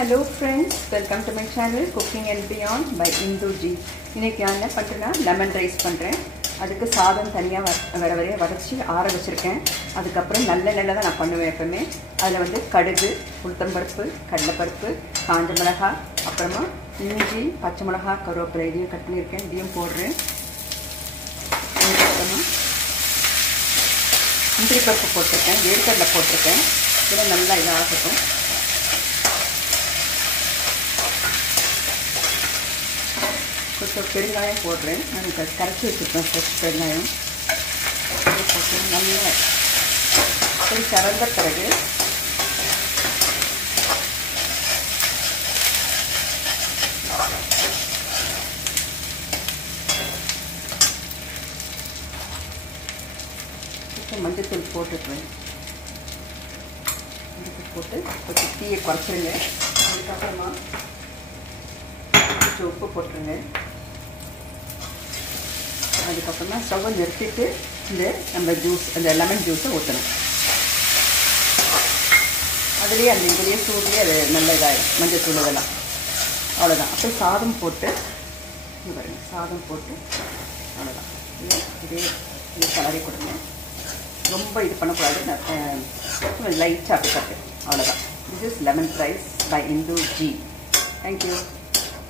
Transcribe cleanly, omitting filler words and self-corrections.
Hello friends, welcome to my channel Cooking and Beyond by Indu G. இன்னைக்கு நான் என்ன பண்றேன்னா லெமன் ரைஸ் பண்றேன். அதுக்கு சாதம் தனியா வர வதச்சி ஆற வச்சிருக்கேன். அதுக்கு அப்புறம் நல்லெண்ணெயில தான் நான் பண்ணுவேன் எப்பவுமே. அதுல வந்து கடுகு, உளுத்தம்பருப்பு, கடலைப்பருப்பு, காஞ்ச மிளகாய், அப்புறமா இஞ்சி, பச்சை மிளகாய், கருவேப்பிலை இதையும் கட் பண்ணியிருக்கேன். இதையும் போடுறேன். அப்புறமா முந்திரி பருப்பு போட்டிருக்கேன், வேர்க்கடலை போட்டிருக்கேன். இதெல்லாம் நல்லா இதாகட்டும். கொஞ்சம் பெருங்காயம் போடுறேன். நான் கரைச்சி வச்சுருக்கேன் ஃப்ரெஷ் பெருங்காயம். போட்டு நல்லா கொஞ்சம் சிறந்த பிறகு மஞ்சத்தூள் போட்டுக்குவேன். மஞ்சத்தூள் போட்டு கொஞ்சம் தீயை குறைச்சிருங்க. அதுக்கப்புறமா கொஞ்சம் உப்பு போட்டுருங்க. அதுக்கப்புறமா ஸ்டவ்வை நிறுத்திட்டு இந்த நம்ம ஜூஸ் அந்த லெமன் ஜூஸை ஊற்றணும். அதுலேயே அந்த இதுலேயே சூட்லேயே அது நல்ல இதாகிடும். மஞ்சத்தூள் இதெல்லாம் அவ்வளோதான். அப்புறம் சாதம் போட்டு இது பாருங்கள், சாதம் போட்டு அவ்வளோதான். இதே இது கலரி கொடுங்க. ரொம்ப இது பண்ணக்கூடாது, லைட்டாக அப்படி அவ்வளோதான். This is lemon rice by Indhu ji. Thank you.